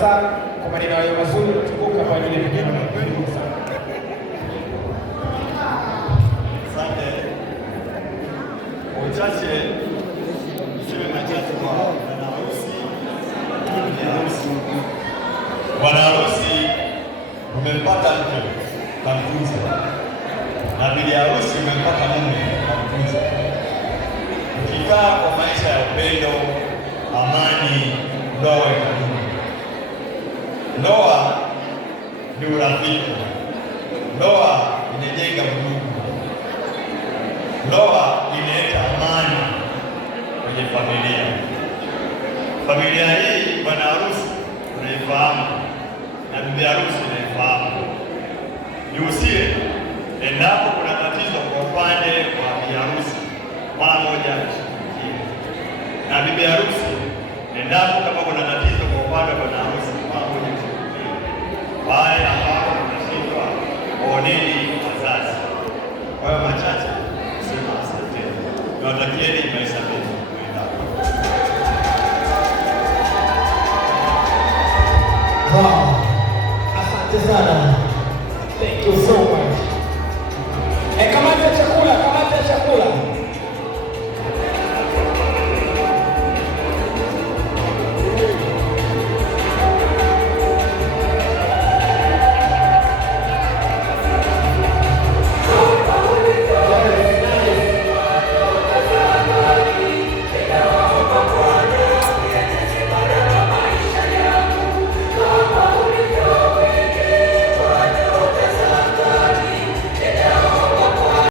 sana kwa maneno hayo mazuri kutoka kwa ajili ya vijana. Asante. Uchache niseme machache kwa bwana harusi. Bwana harusi umempata mke kamtunze, na bibi harusi umempata mume kamtunze. Ukikaa kwa maisha ya upendo, amani, ndoa itadumu. Ndoa ni urafiki, ndoa inajenga udugu, ndoa inaleta amani kwenye familia. Familia hii bwana harusi unaifahamu na bibi harusi unaifahamu. Niusie, endapo kuna tatizo kwa upande wa bibi harusi, mara moja shughulikie, na bibi harusi endapo kama kuna tatizo kwa upande wa bwana harusi, mara moja shughulikie. Pale ambapo tunashindwa, oneni wazazi. Kwa hiyo machache sema asante, niwatakieni maisha mema. Wow, asante sana. Thank you so much. Kama